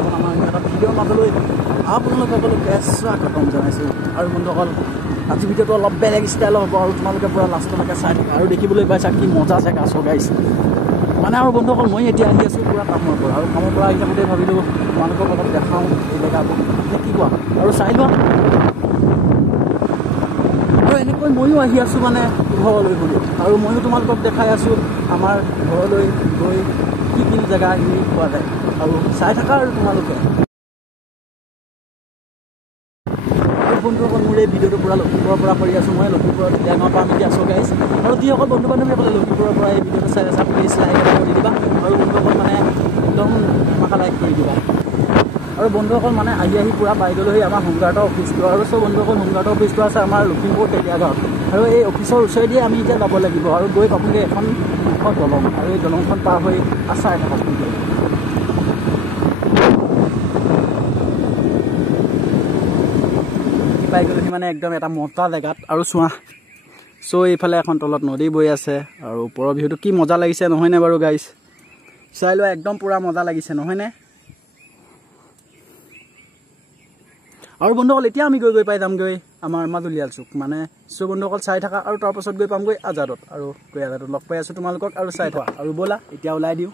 বন্ধুসকল আমাৰ এটা ভিডিঅ'ৰ মাজলৈ আপোনালোকসকলকে স্বাগতম জনাইছোঁ। আৰু বন্ধুসকল আজি ভিডিঅ'টো অলপ বেলেগ ষ্টাইলৰ হ'ব আৰু তোমালোকে পূৰা লাষ্টলৈকে চাই থাকা আৰু দেখিবলৈ পাইছা কি মজা জেগা আছোঁ গাইছ। মানে আৰু বন্ধুসকল মই এতিয়া আহি আছোঁ পূৰা কামৰ পৰা, আৰু কামৰ পৰা আহি থাকোঁতে ভাবিলোঁ তোমালোকক অলপ দেখাওঁ এই জেগাটো কি কোৱা আৰু চাই লোৱা। আৰু এনেকৈ ময়ো আহি আছোঁ মানে ঘৰলৈ বুলি, আৰু ময়ো তোমালোকক দেখাই আছোঁ আমাৰ ঘৰলৈ গৈ কি কি জেগা আহি পোৱা যায়, আৰু চাই থাকা আৰু তোমালোকে। আৰু বন্ধুসকল মোৰ এই ভিডিঅ'টো পূৰা লখিমপুৰৰ পৰা কৰি আছোঁ, মই লখিমপুৰত ডেৰগাঁৱৰ পৰা আমি এতিয়া আছোঁ গাইছ। আৰু যিসকল বন্ধু বান্ধৱীসকলে লখিমপুৰৰ পৰা এই ভিডিঅ'টো চাই আছা প্লিজ লাইক এটা কৰি দিবা, আৰু বন্ধুসকল মানে একদম আমাক লাইক কৰি দিবা। আৰু বন্ধুসকল মানে আহি পূৰা পাই গ'লোহি আমাৰ হোমগাৰ্ডৰ অফিচটো, আৰু চব বন্ধুসকল হোমগাৰ্ডৰ অফিচটো আছে আমাৰ লখিমপুৰ তেলীয়াগাঁৱত, আৰু এই অফিচৰ ওচৰেদিয়ে আমি এতিয়া যাব লাগিব আৰু গৈ পাবগৈ এখন দলং, আৰু এই দলংখন পাৰ হৈ আচাৰ থাকক পাই গ'লোহি মানে একদম এটা মজা জেগাত। আৰু চোৱা এইফালে এখন তলত নদী বৈ আছে, আৰু ওপৰৰ ভিউটো কি মজা লাগিছে নহয়নে বাৰু গাইছ, চাই লোৱা একদম পূৰা মজা লাগিছে নহয়নে। আৰু বন্ধুসকল এতিয়া আমি গৈ পাই যামগৈ আমাৰ মাজুলীয়াল চুক, মানে চব বন্ধুসকল চাই থাকা, আৰু তাৰপাছত গৈ পামগৈ আজাদত, আৰু গৈ আজাদত লগ পাই আছোঁ তোমালোকক, আৰু চাই থাকা। আৰু ব'লা এতিয়া ওলাই দিওঁ।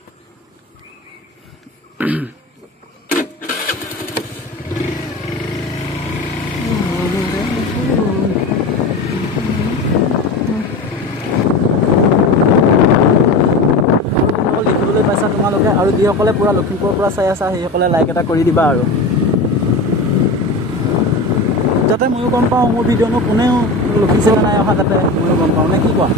দেখিবলৈ পাইছা তোমালোকে, আৰু যিসকলে পূৰা লখিমপুৰৰ পৰা চাই আছা সেইসকলে লাইক এটা কৰি দিবা, আৰু যাতে ময়ো গম পাওঁ মোৰ ভিডিঅ'নো কোনেও লখিছিলে নাই অহা, যাতে ময়ো গম পাওঁ নে কি কোৱা।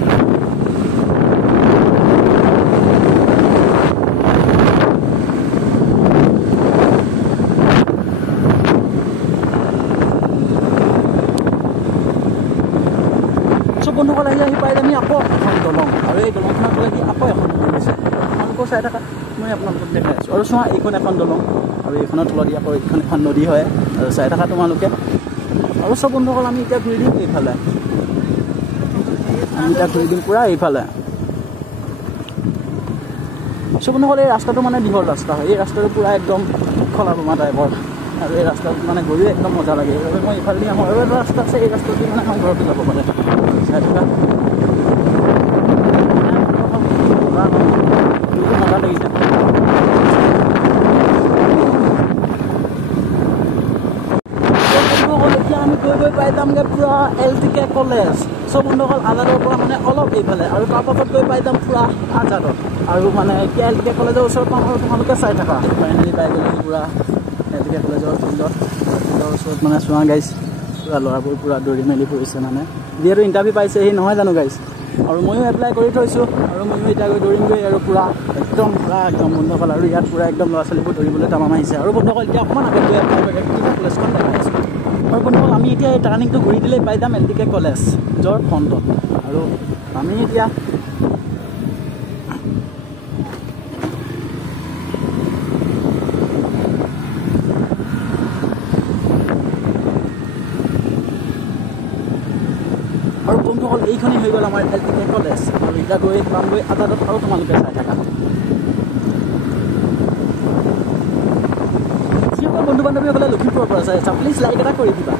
চব বন্ধুসকল আহি পাই আমি আকৌ এখন দলং, আৰু এই দলংখনত গ'লে কি আকৌ এখন দলং আছে, আপোনালোকেও চাই থাকা, মই আপোনালোকক দেখাই আছোঁ। আৰু চোৱা এইখন এখন দলং, আৰু এইখনৰ তলত আকৌ এইখন এখন নদী হয়, আৰু চাই থাকা তোমালোকে। আৰু চব বন্ধুসকল আমি এতিয়া ঘূৰি দিম এইফালে, আমি এতিয়া ঘূৰি দিম পূৰা এইফালে। চব বন্ধুসকল এই ৰাস্তাটো মানে দীঘল ৰাস্তা হয়, এই ৰাস্তাটো পূৰা একদম খলা বোমা টাইপৰ, আৰু এই ৰাস্তাটোত মানে গৈও একদম মজা লাগে, সেইবাবে মই এইফালে আহোঁ। আৰু এটা ৰাস্তা আছে, এই ৰাস্তাটো মানে আমাৰ ঘৰতো যাব পাৰে, চাই থকা মজা লাগিছে। এতিয়া আমি গৈ পাই যামগৈ পূৰা LTK কলেজ। চব বন্ধুসকল আজাদৰ পৰা মানে অলপ এইফালে, আৰু তাৰপাছত গৈ পাই যাম পূৰা আজাদত, আৰু মানে এতিয়া LTK কলেজৰ ওচৰত পাম, আৰু তোমালোকে চাই থাকা। ফাইনেলি পাই গ'লো পূৰা LTK কলেজৰ ফিল্ডৰ ওচৰত, মানে চোৱা গাইছ পূৰা ল'ৰাবোৰ পূৰা দৌৰি মেলি ফুৰিছে, মানে যিহেতু ইণ্টাৰভিউ পাইছে সেই নহয় জানো গাইছ, আৰু ময়ো এপ্লাই কৰি থৈছোঁ, আৰু ময়ো এতিয়া গৈ দৌৰিমগৈ, আৰু পূৰা একদম বন্ধুসকল। আৰু ইয়াত পূৰা একদম ল'ৰা ছোৱালীবোৰ দৌৰিবলৈ তামাম আহিছে। আৰু বন্ধুসকল এতিয়া অকণমান আগত গৈ আপোনালোকে কলেজখন দেখাই আছোঁ। আৰু বন্ধুসকল আমি এতিয়া এই টাৰ্ণিংটো ঘূৰি দিলেই পাই যাম LTK কলেজৰ ফ্ৰণ্টত, আৰু আমি এতিয়া আৰু বন্ধুসকল এইখনেই হৈ গ'ল আমাৰ LTK কলেজ, আৰু এতিয়া গৈ পামগৈ আজাদত, আৰু তোমালোকে চাই থাকা। যিসকল বন্ধু বান্ধৱীসকলে লখিমপুৰৰ পৰা চাই আছা প্লিজ লাইক এটা কৰি দিবা।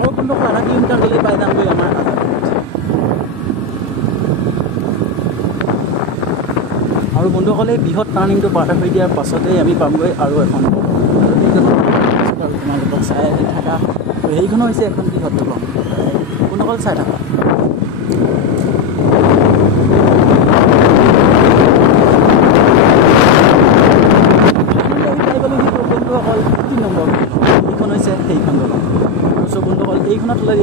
আৰু বন্ধুসকল আধা কিলোমিটাৰ গ'লেই পাই যামগৈ আমাৰ আজাদত। আৰু বন্ধুসকলে বৃহৎ টাৰ্ণিংটো পাৰ হৈ দিয়াৰ পাছতেই আমি পামগৈ আৰু এখন দলং, আৰু তোমালোকক চাই থাকা। সেইখনো হৈছে এখন বৃহৎ দলং, বন্ধুসকল চাই থাকা। পাই গ'লোহি বন্ধুসকল 3 নম্বৰ, এইখন হৈছে সেইখন দলং, আৰু চব বন্ধুসকল এইখনত ওলাই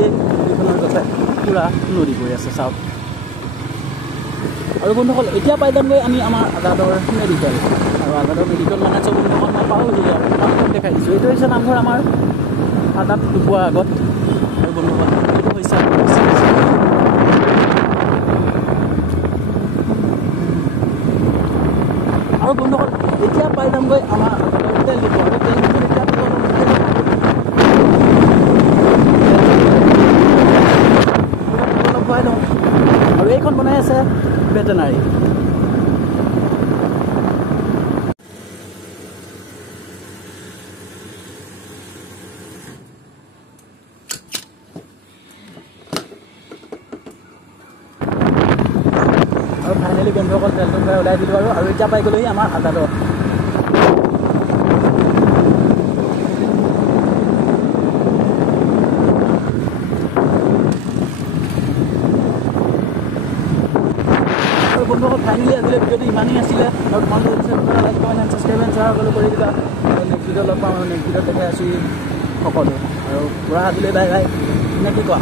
এইখনৰ যাতে পূৰা নদী বৈ আছে চাওক। আৰু বন্ধুসকল এতিয়া পাই যামগৈ আমি আমাৰ আজাদৰ মেডিকেল, আৰু আজাদৰ মেডিকেল মানে চব বন্ধুসকল মই পাওঁহি, আৰু নামঘৰ দেখাই দিছোঁ। এইটো হৈছে নামঘৰ আমাৰ আজাদ পোৱাৰ আগত, আৰু বন্ধুসকল এইটো হৈছে আৰু বন্ধুসকল এতিয়া পাই যামগৈ আমাৰ আজাদৰ তেল ডিপু, আৰু তেল ডিপুত এতিয়া ভেটেনাৰী। আৰু ফাইনেলি বন্ধুসকল তেলটো ভৰাই ওলাই দিলোঁ আৰু এতিয়া পাই গ'লোহি আমাৰ আদালত। বন্ধুসকল ফাইনেলি আজিলৈ ভিডিঅ'টো ইমানেই আছিলে আৰু তোমালোকে like comment and subscribe and share সকলো কৰি দিবা। আৰু নেক্সট ভিডিঅ' লগ পাম আৰু নেক্সট ভিডিঅ'ত দেখাই আছোঁ সকলো আৰু পুৰা আজিলৈ বাই বাই নে কি কোৱা?